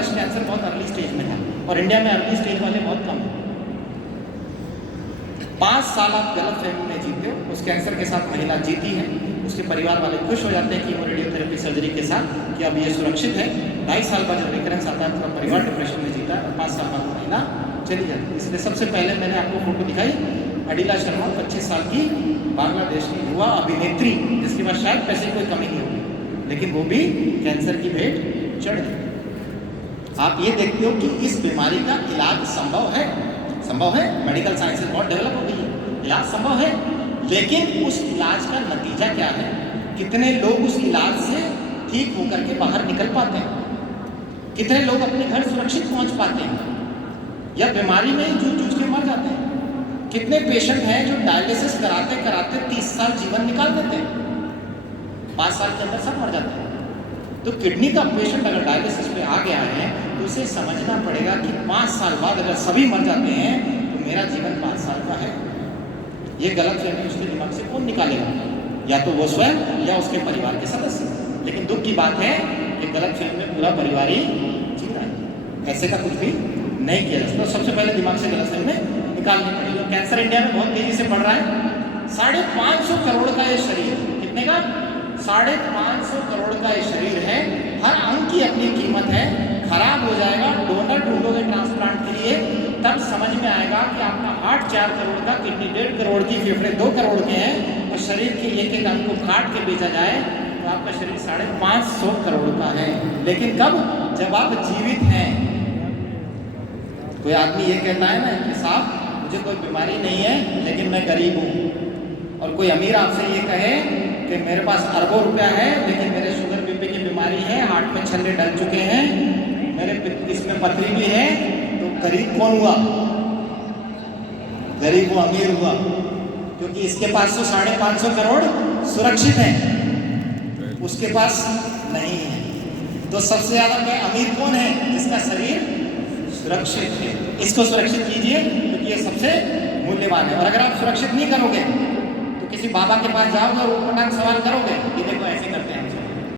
Breast cancer बहुत early stage में था और इंडिया में अर्ली स्टेज वाले बहुत कम हैं। 5 साल आप गलत फहमी में जीते हो, उस कैंसर के साथ महिला जीती है, उसके परिवार वाले खुश हो जाते हैं कीमो रेडियोथेरेपी सर्जरी के साथ कि अब ये सुरक्षित है। 2.5 साल बाद जब रिकरेंस आता है, पूरा परिवार डिप्रेशन में जीता है और 5 साल बाद महिला चली जाती है। इसलिए सबसे पहले मैंने आपको फोटो दिखाई अडिला शर्मा, 25 साल की बांग्लादेश की युवा अभिनेत्री, जिसके पास शायद पैसे की कोई कमी नहीं होगी, लेकिन वो भी कैंसर की भेंट चढ़ गई। आप ये देखते हो कि इस बीमारी का इलाज संभव है, संभव है, मेडिकल साइंसेज बहुत डेवलप हो गई है, इलाज संभव है, लेकिन उस इलाज का नतीजा क्या है? कितने लोग उस इलाज से ठीक होकर के बाहर निकल पाते हैं? कितने लोग अपने घर सुरक्षित पहुंच पाते हैं या बीमारी में जूझ के मर जाते हैं? कितने पेशेंट हैं जो डायलिसिस कराते कराते 30 साल जीवन निकाल देते हैं, 5 साल के अंदर सब मर जाते हैं। तो किडनी का पेशेंट अगर डायलिसिस पे आ गया है तो उसे समझना पड़ेगा कि 5 साल बाद अगर सभी मर जाते हैं तो मेरा जीवन 5 साल का है। ये गलत फहमी उसके दिमाग से कौन निकालेगा? या तो वो स्वयं या उसके परिवार के सदस्य। लेकिन दुख की बात है कि गलत फहमी में पूरा परिवार ही जी रहा है, ऐसे का कुछ भी नहीं किया जा सकता। तो सबसे पहले दिमाग से गलत फहमी निकालनी पड़ेगी। कैंसर इंडिया में बहुत तेजी से बढ़ रहा है। 550 करोड़ का ये शरीर, कितने का? 550 करोड़ का ये शरीर है, हर अंग की अपनी कीमत है। खराब हो जाएगा, डोनर ढूंढोगे ट्रांसप्लांट के लिए, तब समझ में आएगा कि आपका हार्ट 4 करोड़ का, किडनी 1.5 करोड़ की, फेफड़े 2 करोड़ के हैं और शरीर के एक एक अंग को काट के बेचा जाए तो आपका शरीर 550 करोड़ का है। लेकिन कब? जब आप जीवित हैं। कोई आदमी ये कहता है ना कि साहब मुझे कोई बीमारी नहीं है लेकिन मैं गरीब हूँ, और कोई अमीर आपसे ये कहे कि मेरे पास अरबों रुपया है लेकिन मेरे शुगर बीपी की बीमारी है, हार्ट में छल्ले डल चुके हैं, मेरे इसमें पथरी भी है, तो गरीब कौन हुआ? गरीब वो अमीर हुआ, क्योंकि इसके पास तो 550 करोड़ सुरक्षित है, उसके पास नहीं है। तो सबसे ज्यादा अमीर कौन है? जिसका शरीर सुरक्षित है। इसको सुरक्षित कीजिए क्योंकि ये सबसे मूल्यवान है। और अगर आप सुरक्षित नहीं करोगे तो किसी बाबा के पास जाओगे और उठपटांग सवाल करोगे, ये देखो ऐसे करते हैं,